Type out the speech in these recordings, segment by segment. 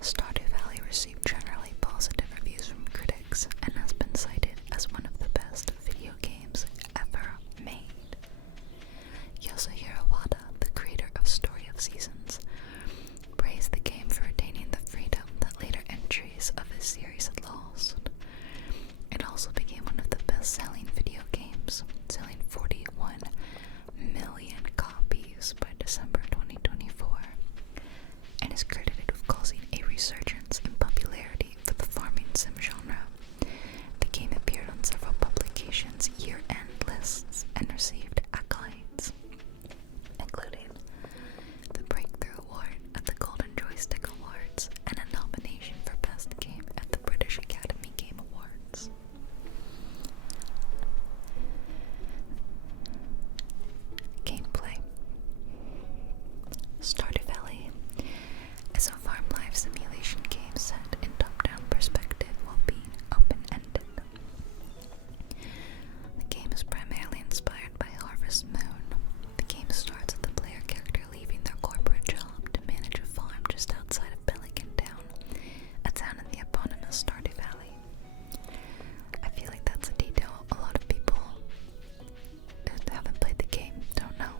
Stardew Valley received generally positive reviews from critics and has been cited as one of the best video games ever made. Yosuhiro Wada, the creator of Story of Seasons, praised the game for retaining the freedom that later entries of his series had lost. It also became one of the best-selling video games, selling 41 million copies by December 2024, and is credited with causing a resurgence in popularity for the farming sim genre. The game appeared on several publications' year-end lists and received accolades, including the Breakthrough Award at the Golden Joystick Awards and a nomination for Best Game at the British Academy Game Awards. Gameplay. Stardew Valley is a farm life simulation game set in top-down perspective while being open-ended. The game is primarily inspired by Harvest Moon. The game starts with the player character leaving their corporate job to manage a farm just outside of Pelican Town, a town in the eponymous Stardew Valley. I feel like that's a detail a lot of people who haven't played the game don't know.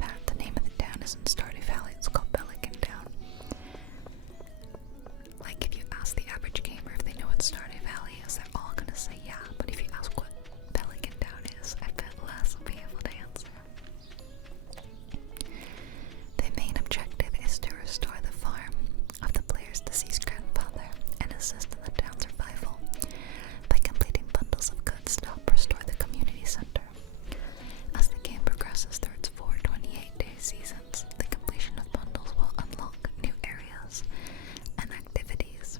That the name of the town isn't Stardew Valley, it's called Pelican Town. Like, if you ask the average gamer if they know what Stardew Valley is, they're all gonna say yeah, but if you ask what Pelican Town is, I bet less will be able to answer. The main objective is to restore the farm of the player's deceased grandfather and assist in the town's survival by completing bundles of goods to help restore the community center. As the game progresses through its 4 28-day seasons, the completion of bundles will unlock new areas and activities,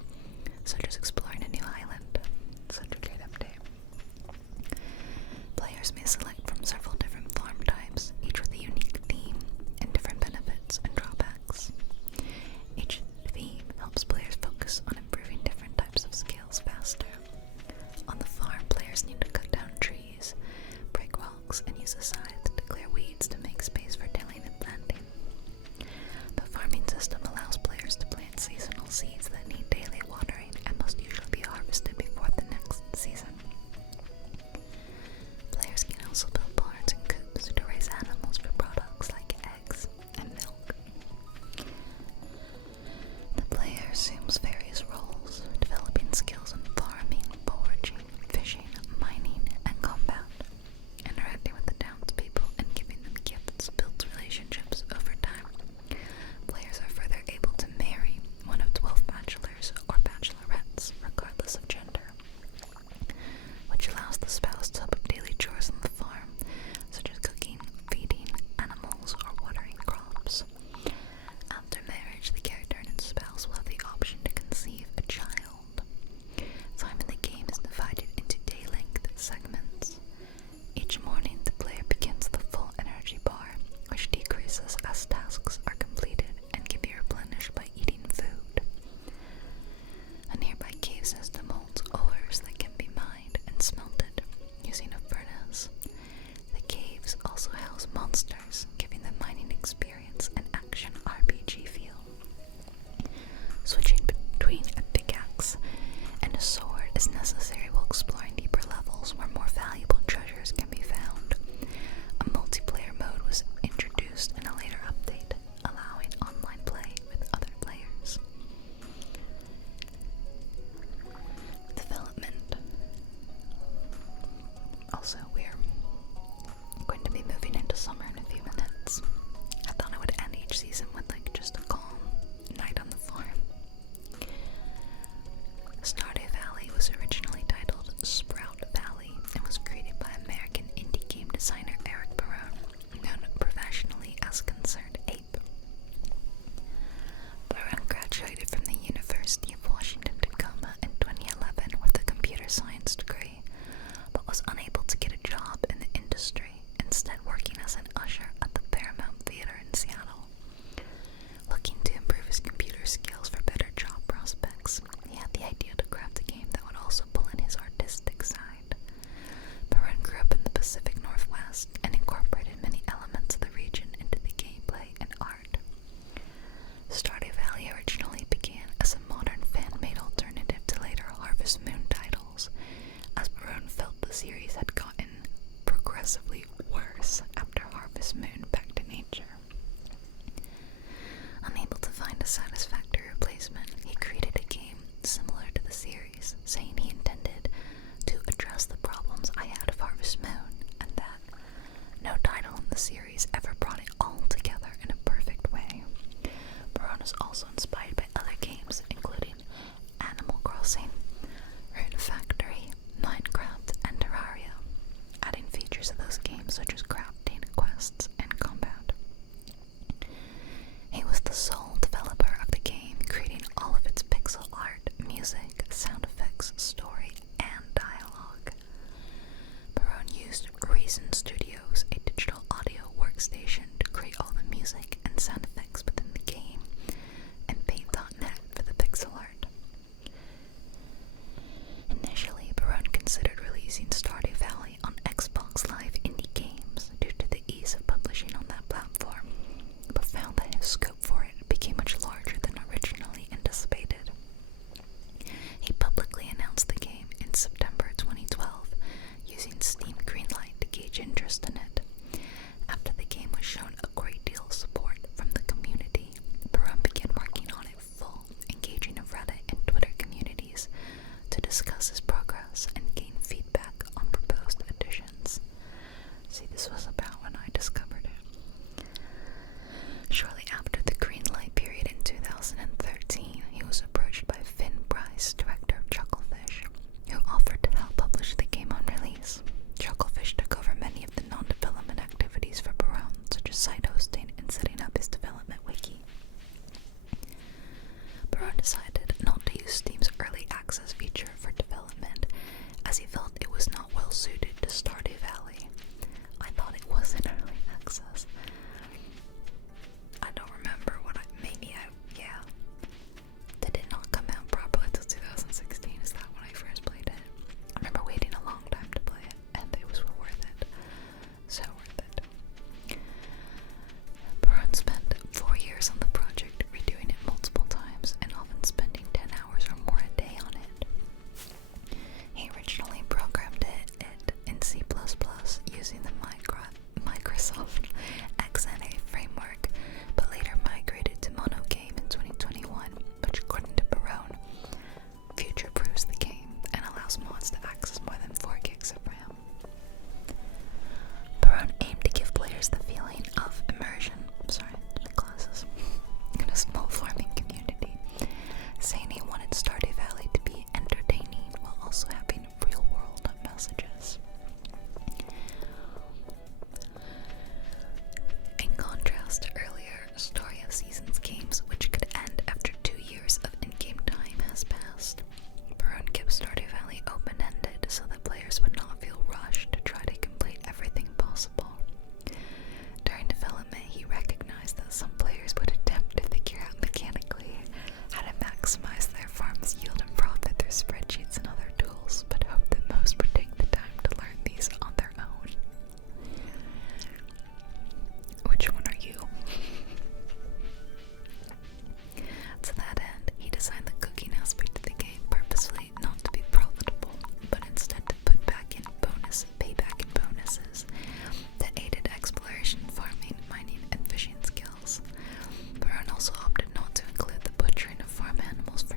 such as exploring a new island. Such a great update. Players may select from several different farm types, each with a unique theme and different benefits and drawbacks. Each theme helps players focus on improving different types of skills faster. On the farm, players need to cut down trees, break rocks, and use a scythe to clear weeds to make space for tilling and planting. The farming system allows players to plant seasonal seeds that need daily watering and must usually be harvested before the next season. Players can also build barns and coops to raise animals for products like eggs and milk. The player assumes various roles, developing skills in farming, foraging, fishing, mining, and combat. Interacting with the townspeople and giving them gifts builds relationships over time. Players are further able to marry one of 12 bachelors or bachelorettes, regardless of gender, which allows the spouse to help with daily chores on the farm, such as cooking, feeding animals, or watering crops. After marriage, the character and its spouse will have the option to use Steam's early access feature for development, as he felt it was not well suited to Stardew Valley. I thought it was in early access. I don't remember yeah. Did it not come out properly until 2016? Is that when I first played it? I remember waiting a long time to play it, and it was worth it. So worth it. Baron spent 4 years on the project, redoing it multiple times, and often spending 10 hours or more a day on it. He originally programmed it in C++ using the Microsoft XNA framework, but later migrated to Monogame in 2021, which according to Baron, future-proofs the game and allows mods to access more than 4 gigs of RAM. Baron aimed to give players the feeling of immersion, in a small farming community, saying he wanted Stardew Valley to be entertaining while also having real-world messages. In contrast to earlier Story of Seasons games, which could end after 2 years of in-game time has passed, Baron kept Stardew Valley open-ended so that players would not feel rushed to try to complete everything possible. During development, he recognized that some players would attempt to figure out mechanically how to maximize their farm's yield and profit through spreadsheets and other tools, but hoped that most would take the time to learn these on their own. Which one are you? To that end, he designed the cooking aspect of the game purposefully not to be profitable, but instead to put payback in bonuses that aided exploration, farming, mining, and fishing skills. Baron also opted not to include the butchering of farm animals for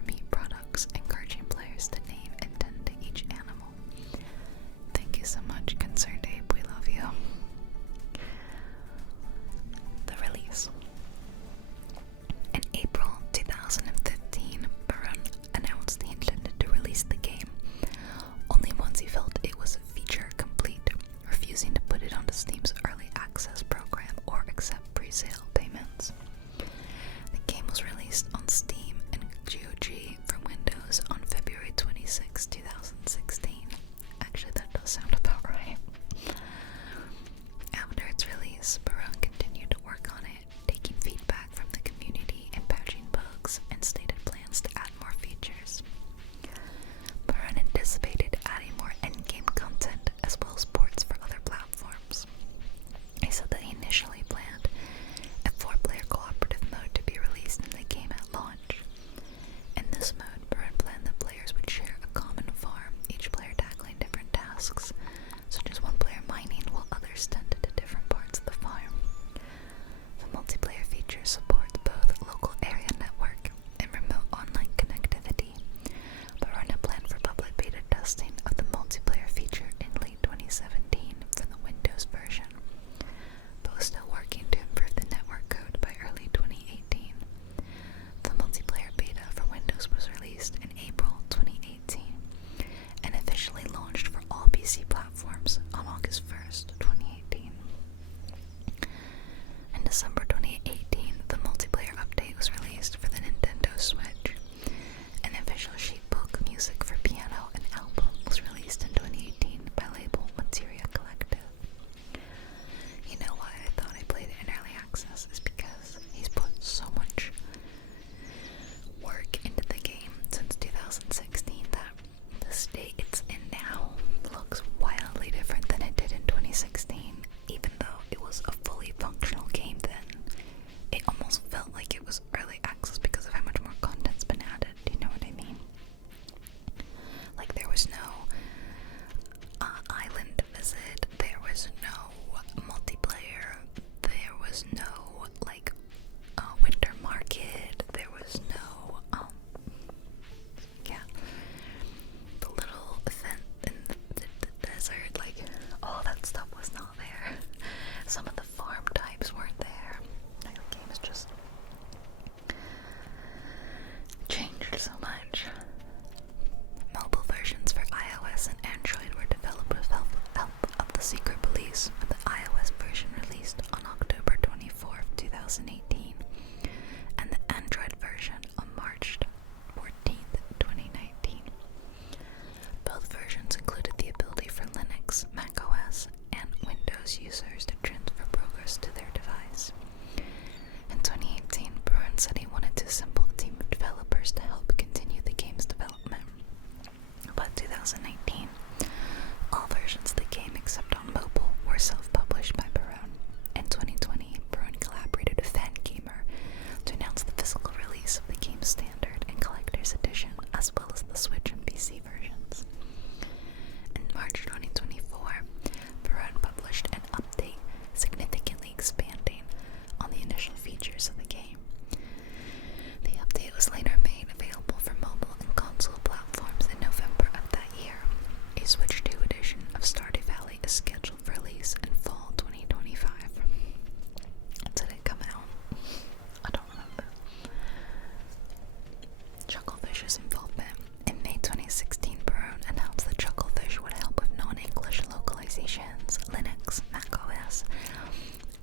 English's involvement. In May 2016, Barone announced that Chucklefish would help with non-English localizations, Linux, macOS,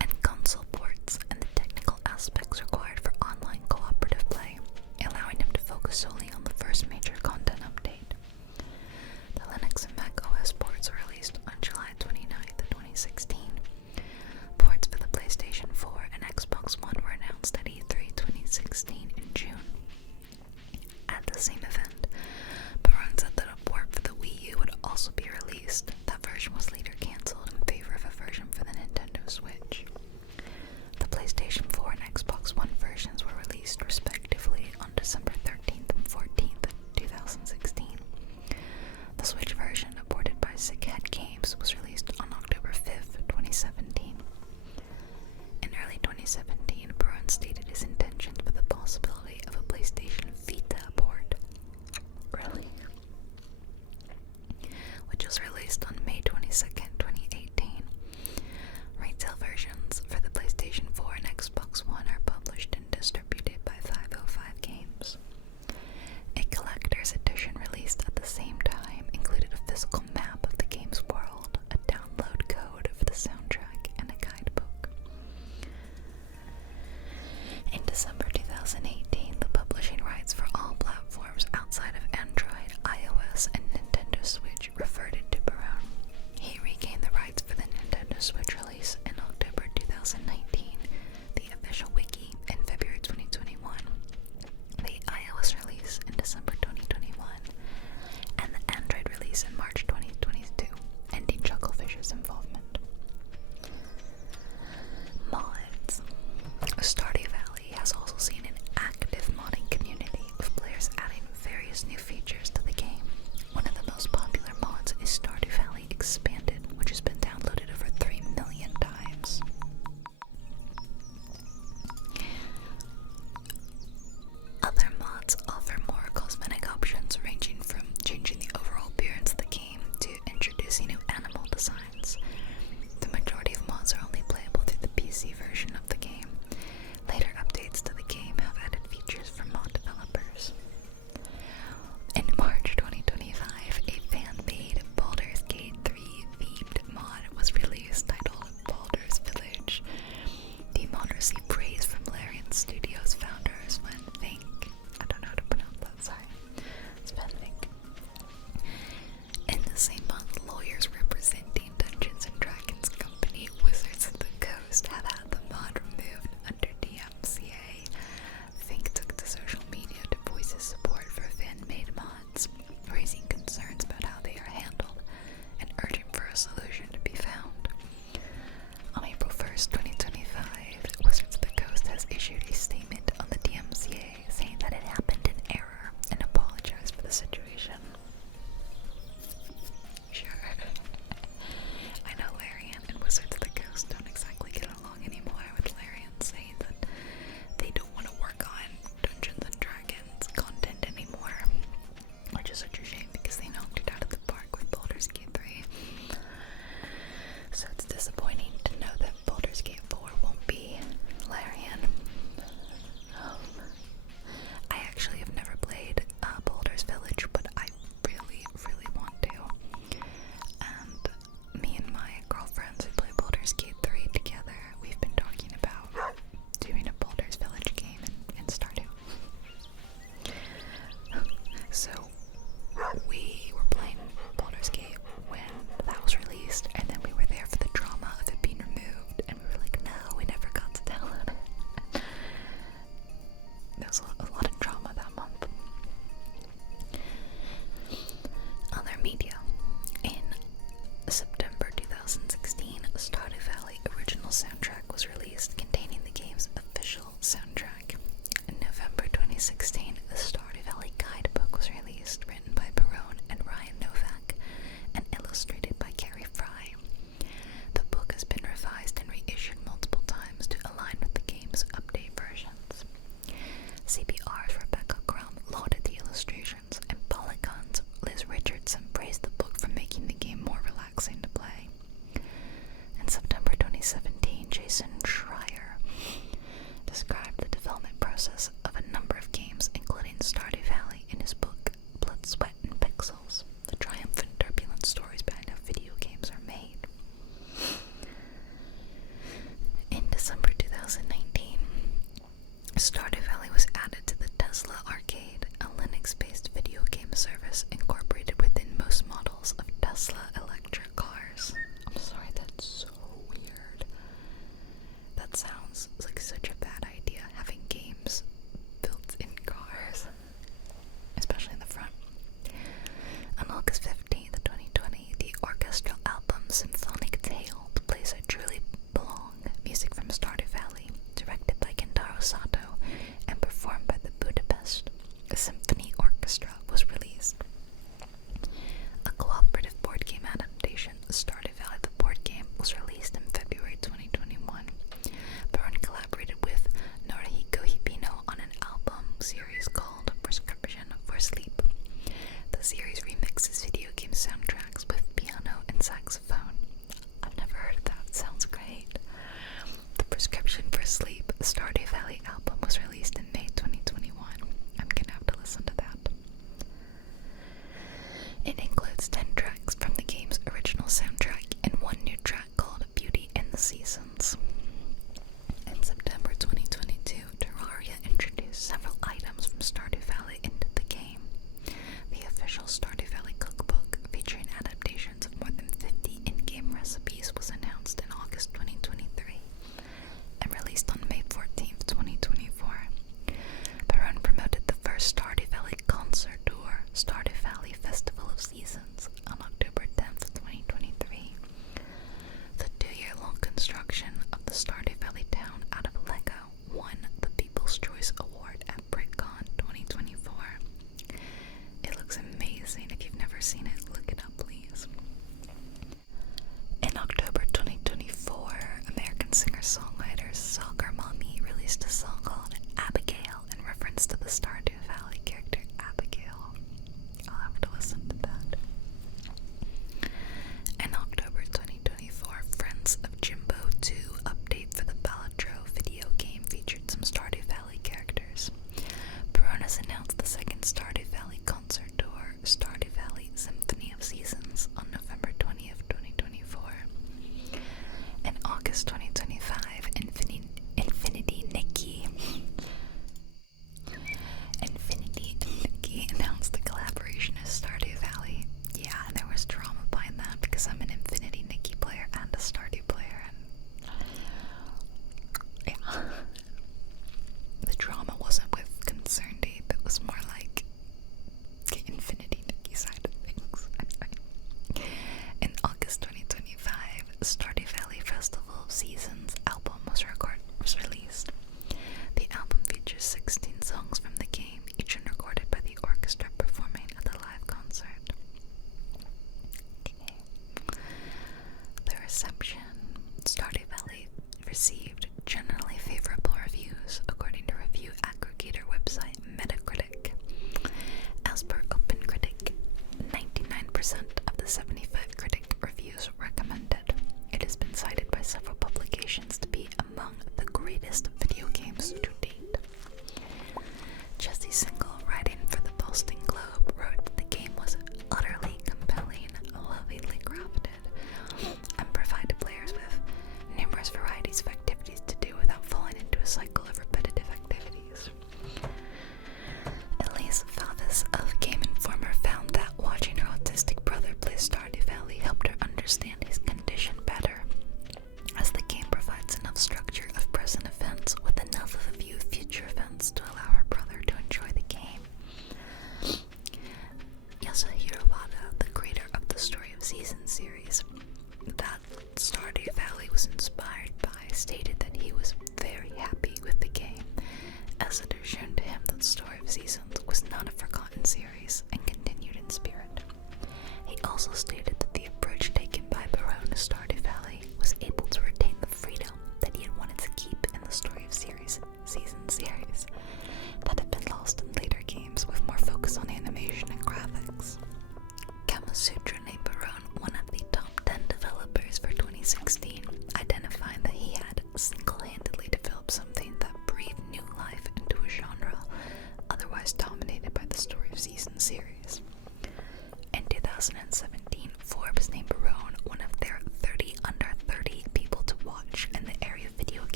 and console ports, and the technical aspects required for online cooperative play, allowing him to focus solely on the first major content update. The Linux and macOS ports were released on July 29th, 2016. Ports for the PlayStation 4 and Xbox One were announced at E3 2016 in June. At the same event, Barone said that a port for the Wii U would also be released. That version was later cancelled in favor of a version for the Nintendo Switch. The PlayStation 4 and Xbox One versions were released respectively on December 13th and 14th, 2016. The Switch version, aborted by Sickhead Games, was released on October 5th, 2017. In early 2017, Barone stated his intentions for the possibility of a PlayStation Vita port.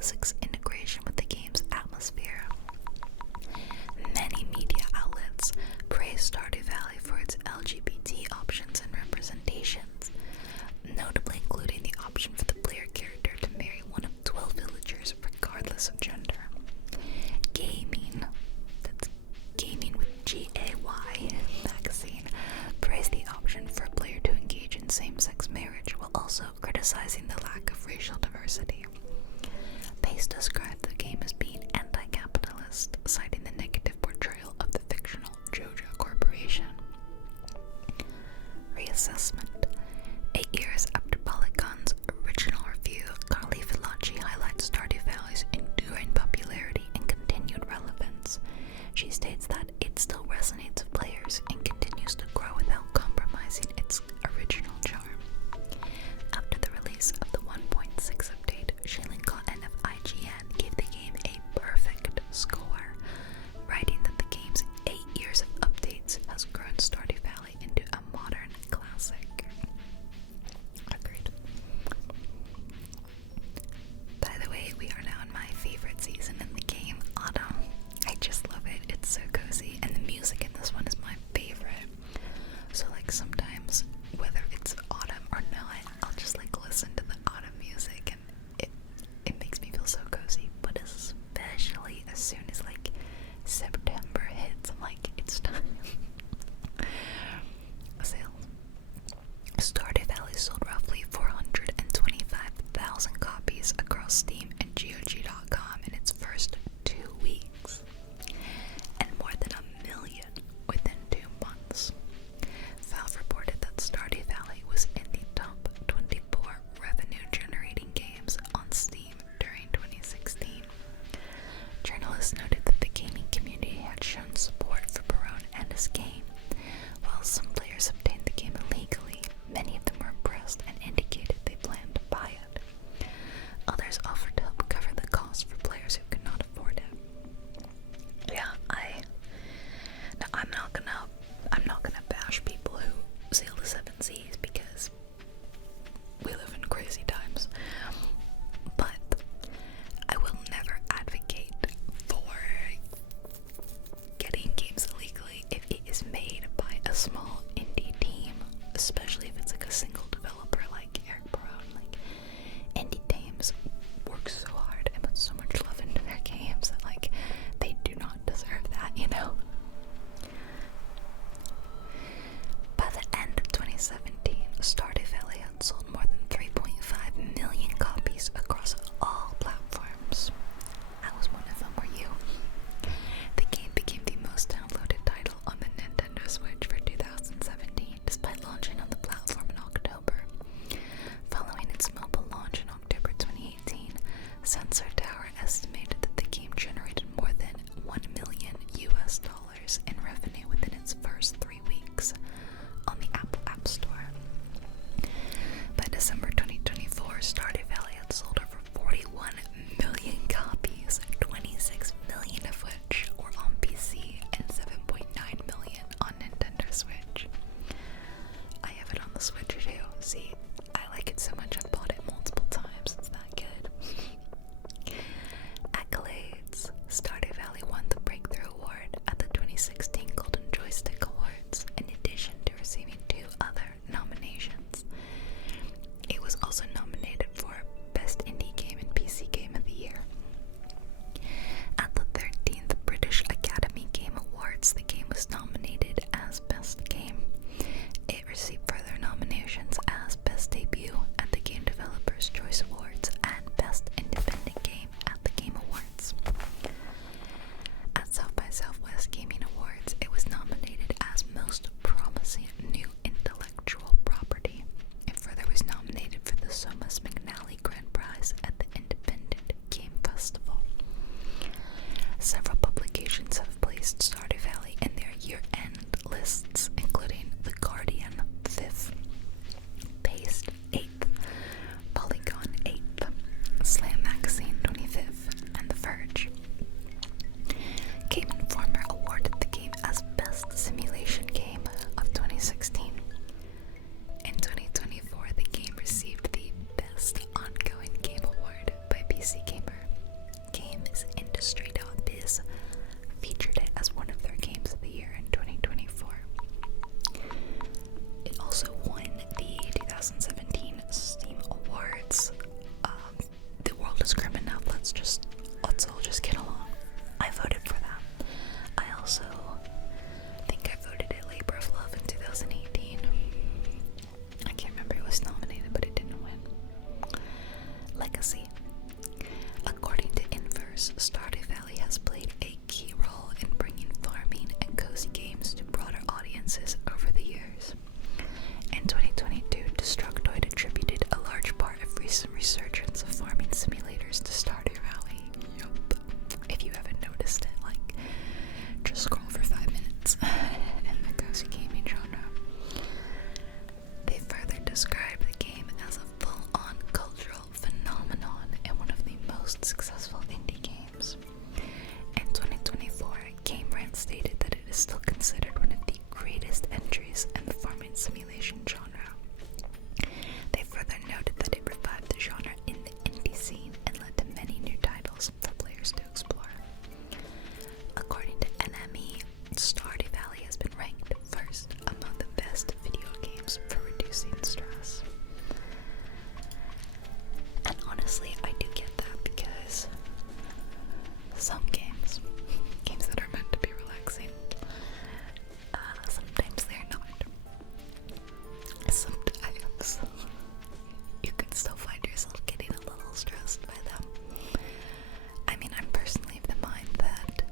music's integration with the game's atmosphere. Many media outlets praise Stardew Valley for its LGBT options and representations, notably including the option for the player character to marry one of 12 villagers regardless of gender. Gaming, that's Gaming with G-A-Y magazine, praised the option for a player to engage in same-sex marriage while also criticizing the lack of racial diversity. Pace described the game as being anti-capitalist, citing the negative portrayal of the fictional Joja Corporation. Reassessment. 8 years after Polygon's original review, Carly Filaci highlights Stardew Valley's enduring popularity and continued relevance. She states that it still resonates with players and continues to grow without compromising its original charm. After the release of the 1.6 update, Shailene Cotton of IGN gave the game a perfect score, writing that the game's 8 years of updates has grown Stardew Valley into a modern classic. Agreed. By the way, we are now in my favorite season in the game, autumn. I just love it. It's so cozy, and the music in this one is my favorite. So like sometimes, whether it's autumn or not, I'll just like listen to the autumn music, and it makes me feel so cozy. But especially as soon as like September hits, I'm like, it's time. Sales. Stardew Valley sold roughly 425,000 copies across Steam and GOG.com in its first 2 weeks, and more than 1 million within 2 months. Valve reported that Stardew Valley was in the top 24 revenue-generating games on Steam during 2016. Journalists noted that the gaming community had shown support for Barone and his game. While some players obtained the game illegally, many of them were impressed and indicated they planned to buy it. Others offered to help cover the cost for players who could not afford it. Yeah, I'm not gonna bash people who sail the 7 seas because we live in crazy times. But I will never advocate for getting games illegally if it is made by a small indie team, especially if it's like a single developer like Eric Barone. Like, indie teams work so hard and put so much love into their games that like they do not deserve that, you know? By the end of 2017, Stardew Valley had sold more than 3.5 million copies across all platforms. I was one of them, were you? The game became the most downloaded title on the Nintendo Switch for 2017, despite launching on the platform in October. Following its mobile launch in October 2018, Sensor Tower estimated that the game generated more than $1 million in revenue within its first 3 weeks on the Apple App Store. By December 2024, Stardew Valley had sold over 41 million copies, 26 million of which were on PC and 7.9 million on Nintendo Switch. I have it on the Switch too. See, I like it so much I've bought it multiple times. It's that good. Accolades. Stardew Valley won the Breakthrough Award at the 2016 Golden Joystick Awards, in addition to receiving 2 other nominations. It was also nominated for Best Indie Game and PC Game of the Year. At the 13th British Academy Game Awards, the game was nominated as Best Game. It received further nominations as Best Debut at the Game Developers Choice Awards and Best Independent Game at the Game Awards. At South by Southwest Gaming Awards, it was nominated as Most Promising New Intellectual Property. It further was nominated for the Somas McNally Grand Prize at the Independent Game Festival. Several publications have placed Stardew Valley in their year-end lists, including The Guardian 5th, Paste 8th, Polygon 8th, Slam Magazine 25th, and The Verge. Game Informer awarded the game as Best Simulation Game of 2016. In 2024, the game received the Best Ongoing Game Award by PC Gamer. years, Stardew Valley has played a key role in bringing farming and cozy games to broader audiences over the years. In 2022, Destructoid attributed a large part of recent resurgence of farming simulators to Stardew Valley. Yup. If you haven't noticed it, like, just scroll for 5 minutes in the cozy gaming genre. They further described the game as a full-on cultural phenomenon and one of the most successful indie games. In 2024, Game Rant stated that it is still considered one of the greatest entries in the farming simulation genre. They further noted that it revived the genre in the indie scene and led to many new titles for players to explore. According to NME, Stardew Valley has been ranked first among the best video games for reducing stress. And honestly, I do get that because some games that are meant to be relaxing, sometimes they're not. Sometimes you can still find yourself getting a little stressed by them. I mean, I'm personally of the mind that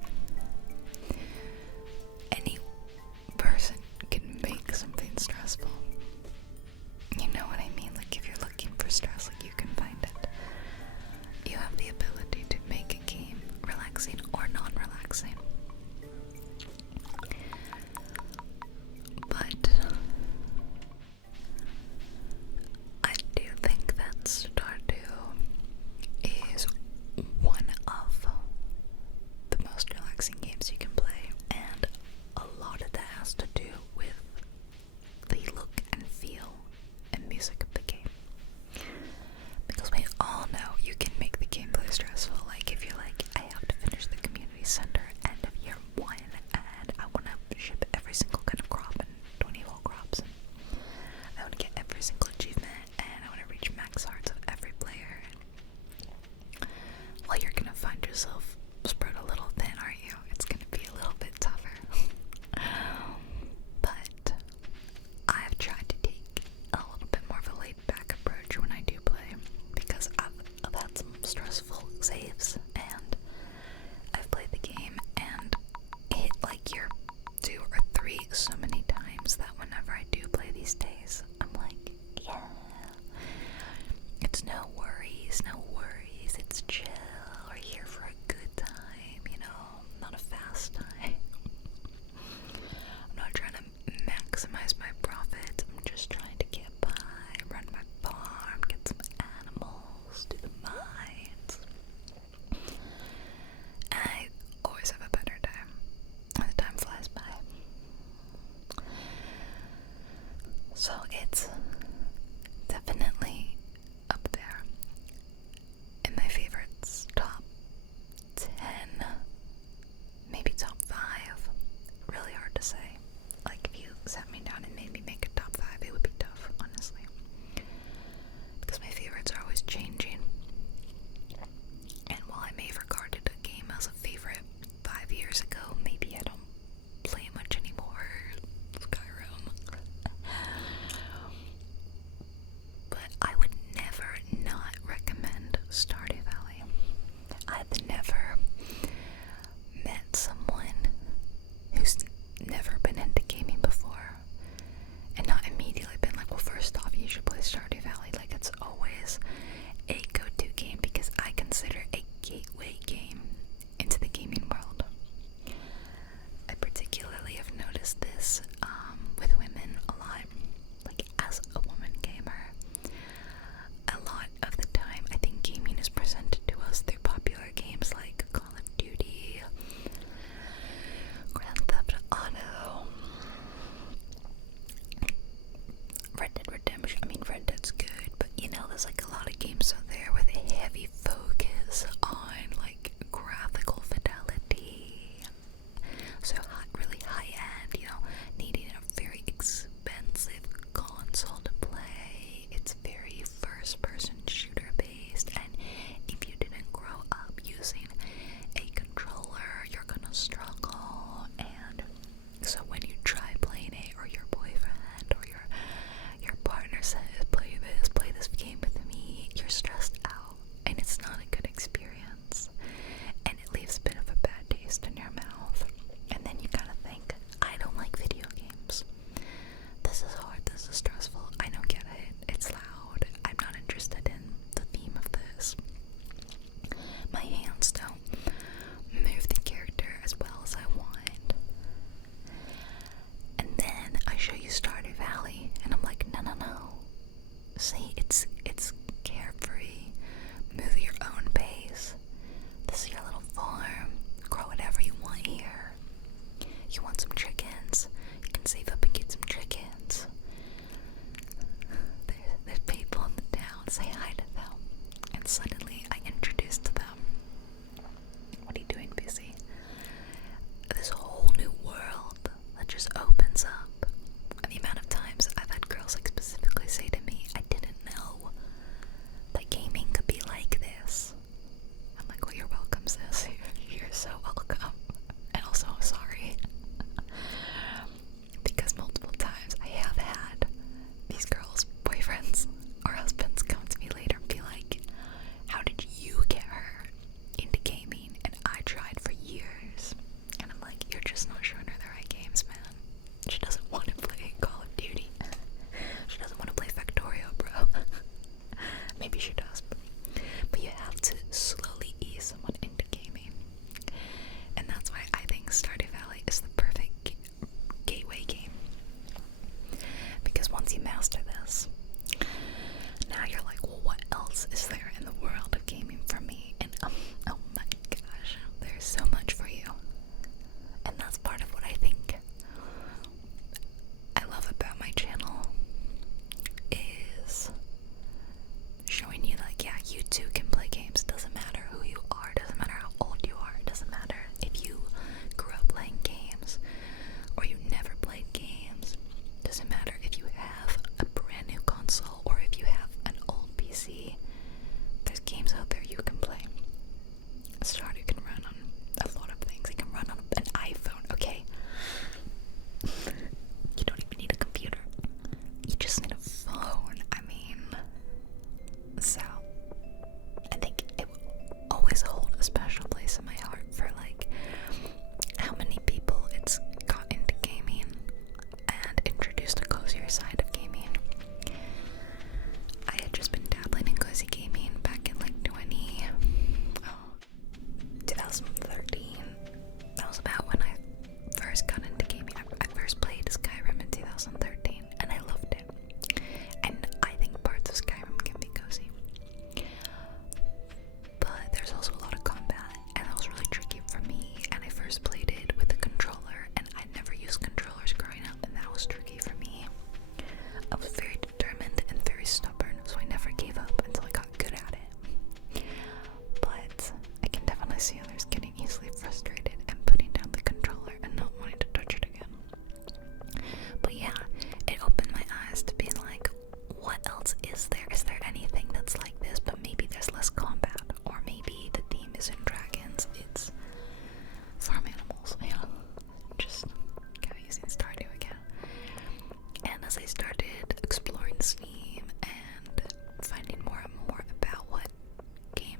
any person can make something stressful. You know what I mean? Like, if you're looking for stress, like, you can find it. You have the ability to make a game relaxing or non-relaxing. But I do think that Stardew is one of the most relaxing games you can play, and a lot of that has to do with the look and feel and music of the game. Because we all know you can make the gameplay stressful. Like, if you're like, I have to finish the community center end of year 1 and I want to ship every single kind of crop and 20 whole crops, and I want to get every single achievement, and I want to reach max hearts of every player. Well, you're gonna find yourself spread a little thin, aren't you? It's gonna be a little bit tougher. But I've tried to take a little bit more of a laid back approach when I do play, because I've had some stressful saves, and I've played the game and hit like year 2 or 3 so many times that whenever I do play these days, I'm like, yeah, it's no worries, it's chill, we're here for a good time, you know, not a fast time. I'm not trying to maximize my profits, I'm just trying to get by, run my farm, get some animals, do the mines.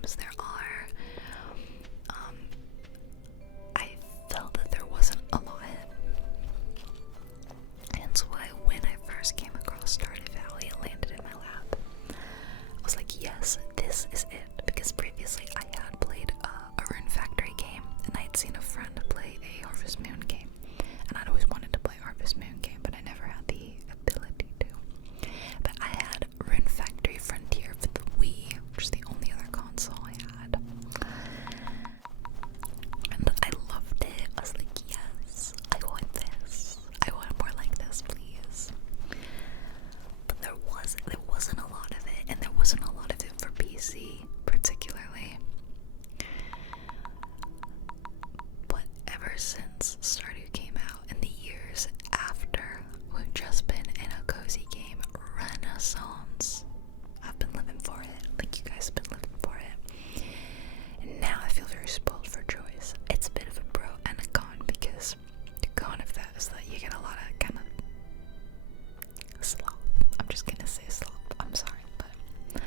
games there are. I felt that there wasn't a lot. And so when I first came across Stardew Valley, it landed in my lap. I was like, yes, this is it. Because previously I had played a Rune Factory game, and I had seen a friend play a Harvest Moon game. And I'd always wanted to play Harvest Moon game, but I never had the ability to. But I had Rune Factory Frontier for the Wii, which is the only other console I had. And I loved it. I was like, yes, I want this. I want more like this, please. But there wasn't a lot of it, and there wasn't a lot of it for PC, particularly. But ever since Stardew came out, and the years after, we've just been in a cozy game renaissance. I've been living for it, like you guys have been living for it. And now I feel very spoiled for choice. It's a bit of a pro and a con, because the con of that is that you get a lot of kind of slop. I'm just gonna say slop. I'm sorry, but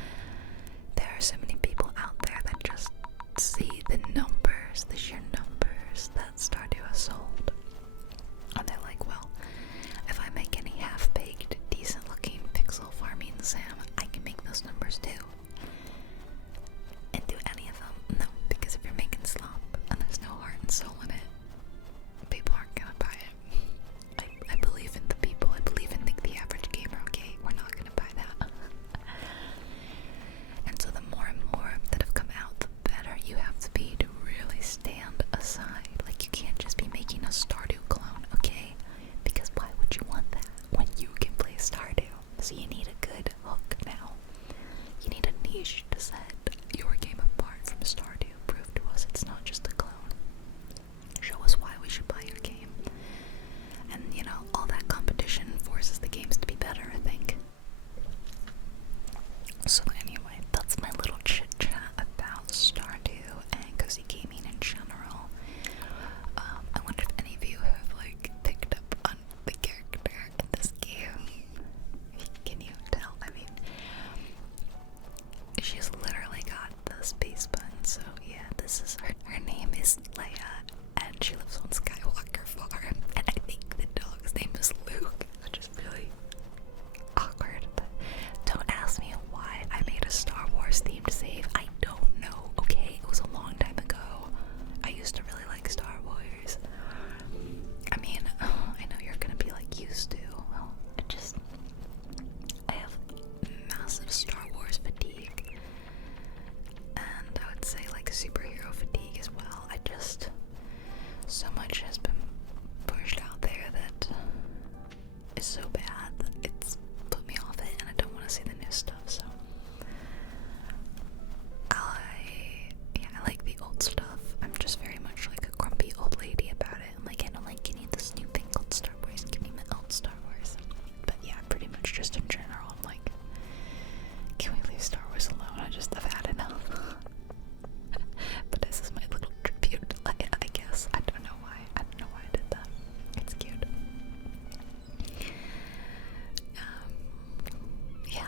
there are so many people out there that just see the numbers, the sheer numbers that Stardew has sold. And they're like, well, if I make any half-baked, decent-looking pixel farming sim, I can make those numbers too. And do any of them? No, because if you're making slop and there's no heart and soul in it, people aren't gonna buy it. I believe in the people. I believe in the average gamer, okay? We're not gonna buy that. And so the more and more that have come out, the better you have to be to really stand aside. Like, you can't just be making a Stardew clone, okay? Because why would you want that when you can play Stardew? So you need a good hook now. You need a niche to set your game apart from Stardew. Prove to us it's not just a clone. Show us why we should buy your game. And, you know, all that competition forces the games to be better, I think. So anyway, that's my little chit-chat about Stardew and cozy gaming in general. I wonder if any of you have, like, picked up on the character in this game. Can you tell? I mean, she's literally got the space button, so yeah, this is her. Her name is Leia, and she lives on Skywalker Farm, and I think the dog's name is Luke, which is really awkward, but don't ask me why I made a Star Wars themed save. I don't know, okay? It was a long time ago. I used to really like Star Wars. I mean, I know you're gonna be like, used to. Well, I have massive Star Wars fatigue. And I would say like superhero fatigue as well. So much has been pushed out there that is so bad that it's put me off it, and I don't want to see the new stuff, so I like the old stuff. I'm just very much like a grumpy old lady about it. I'm like, I don't like any of this new thing called Star Wars. Give me my old Star Wars. But yeah, pretty much just in general, I'm like, can we leave Star Wars alone? I've had enough. But this is my little tribute, I guess. I don't know why I did that. It's cute. Yeah.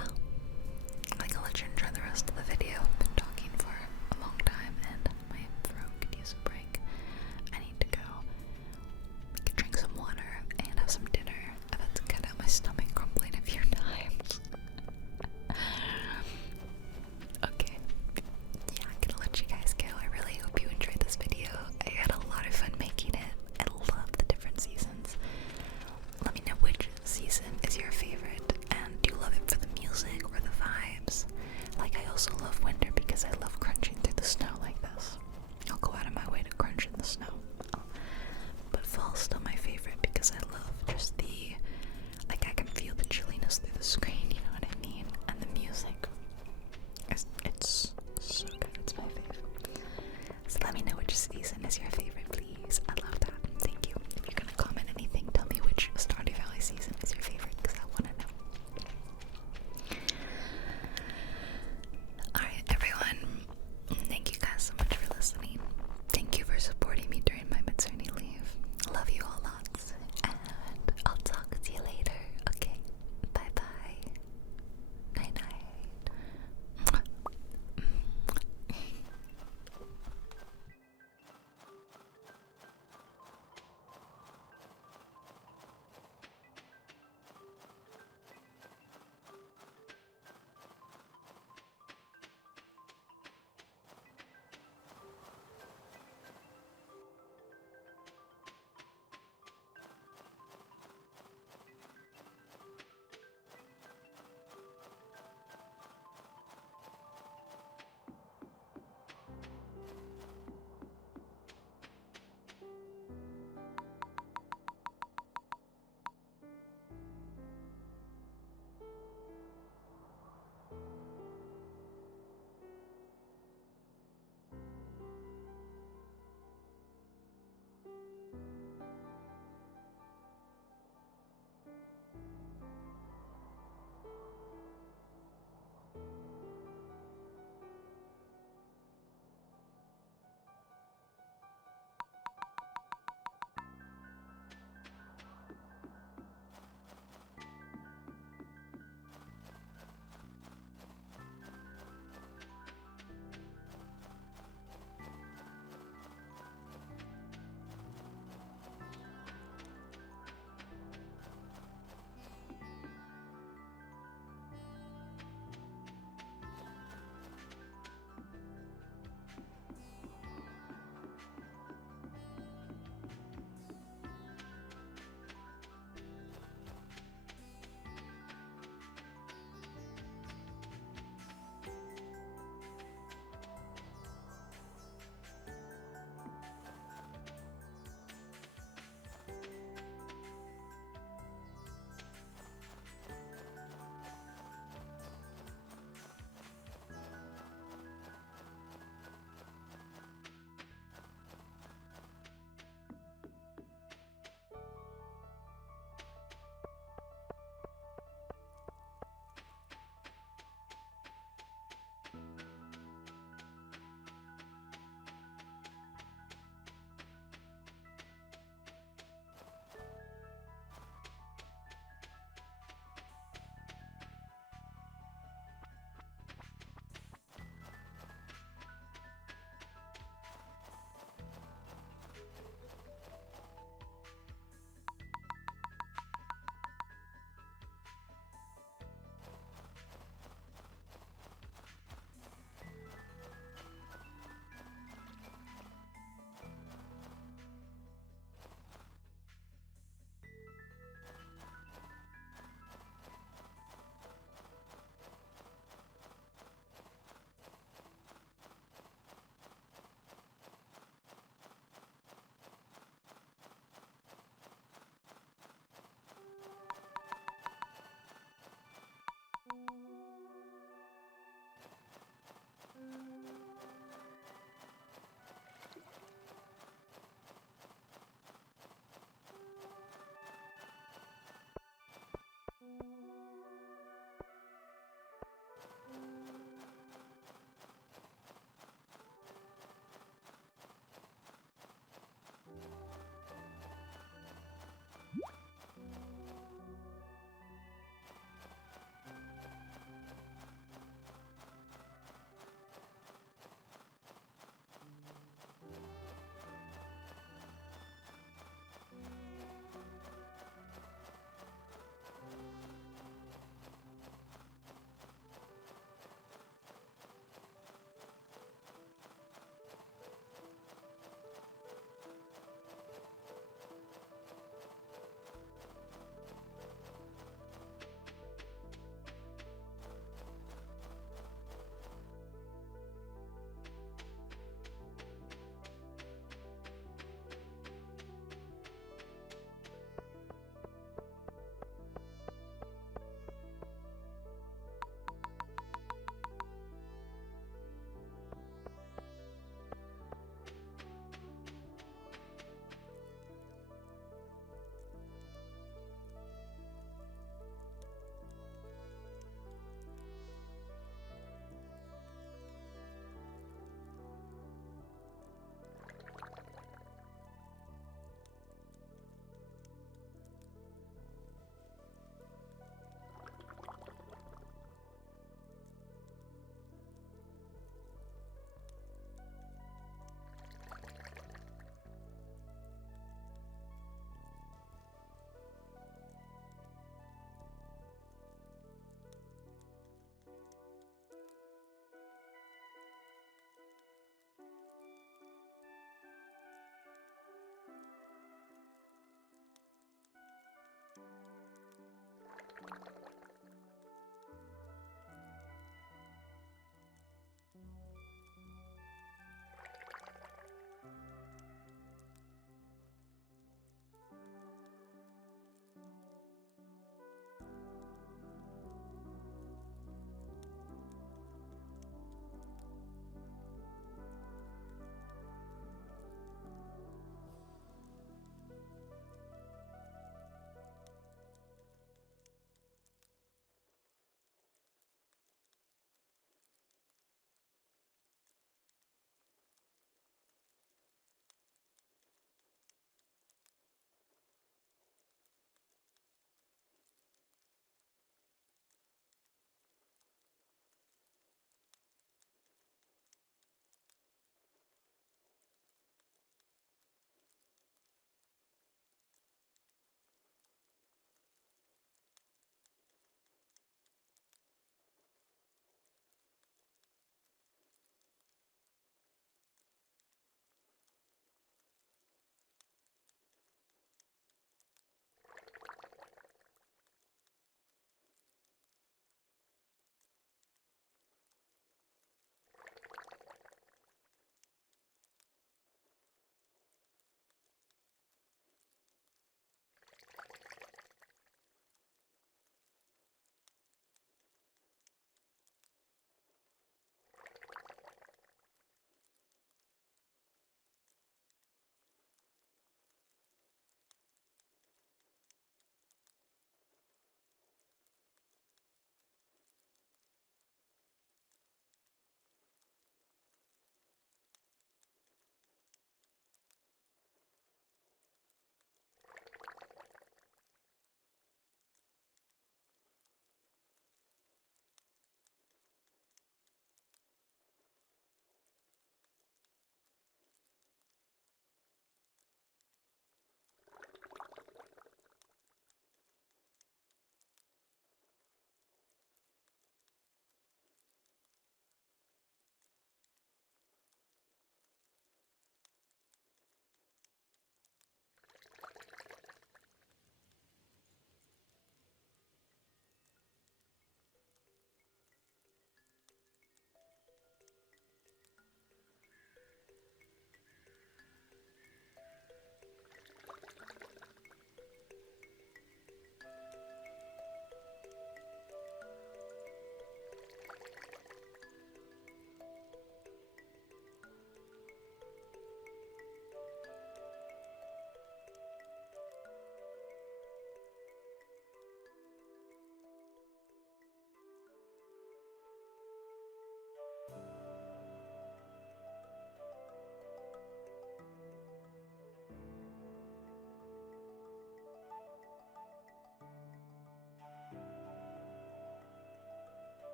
I'll let you enjoy the rest of the video. I've been talking for a long time, and my throat could use a break. I need to go drink some water and have some dinner. I've had to cut out my stomach grumbling a few times. Okay. Yeah, I'm gonna let you guys go. I really hope you enjoyed this video. I had a lot of fun making it. I love the different seasons. Let me know which season is your favorite, and do you love it for the music or the vibes? Like, I also love winter because I love crunching through the snow like this. I'll go out of my way to crunch in the snow. But fall's still my favorite because I love just the, like, I can feel the chilliness through the screen, you know what I mean? And the music, it's so good. It's my favorite. So let me know which season is your favorite.